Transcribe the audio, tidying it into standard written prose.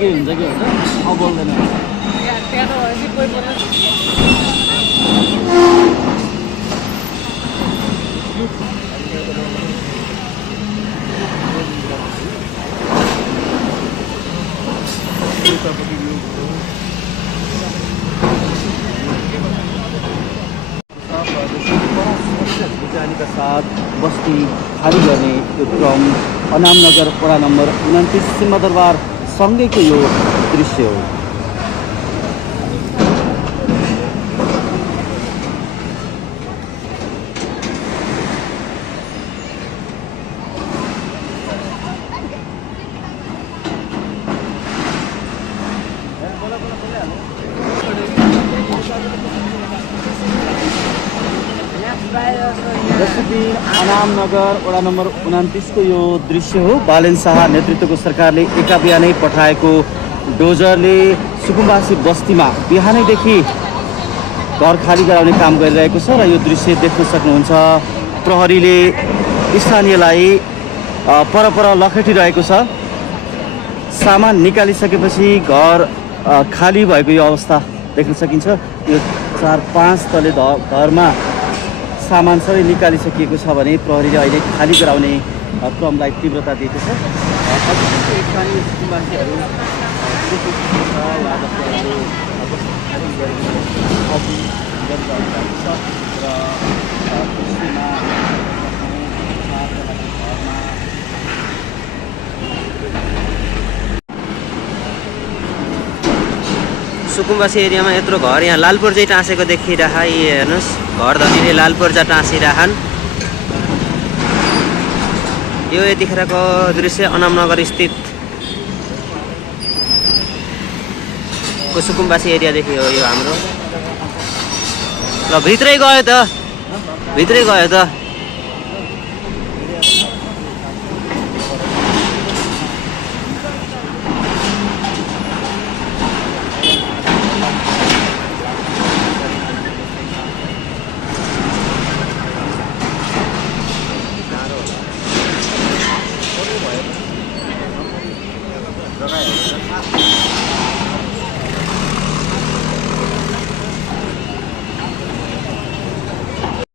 केही हुन्छ कि हुन्छ अब बोल्दैन का साथ बस्ती खाली गर्ने यो क्रम अनामनगर वडा नम्बर 29 सिंहदरबार सँगैको यो दृश्य हो। अनामनगर वडा नम्बर 29 को यो दृश्य हो। बालेन शाह नेतृत्वको सरकारले एका बिहानै पठाएको डोजरले सुकुम्बासी बस्तीमा बिहानैदेखि घर खाली गराउने काम गरिरहेको छ र यो दृश्य देख्न सक्नुहुन्छ। प्रहरीले स्थानीयलाई परपर लखेटिरहेको छ। सामान निकालिसकेपछि घर खाली भएको यो अवस्था देख्न सकिन्छ। यो 4-5 तले घरमा सामान सबै निकालिसकिएको छ भने प्रहरीले अहिले खाली गराउने क्रमलाई तीव्रता दिएको छ। स्थानीय सुकुम्बासीहरू सुकुम्बासी एरियामा यत्रो घर यहाँ लालपुर चाहिँ टाँसेको देखिरह हेर्नुहोस्। घर धनीले लालपुर चाहिँ टाँसिरहन्। यो यतिखेरको दृश्य अनामनगर स्थित को सुकुम्बासी एरियादेखि हो यो हाम्रो। ल भित्रै गयो त, भित्रै गयो त। जग्गा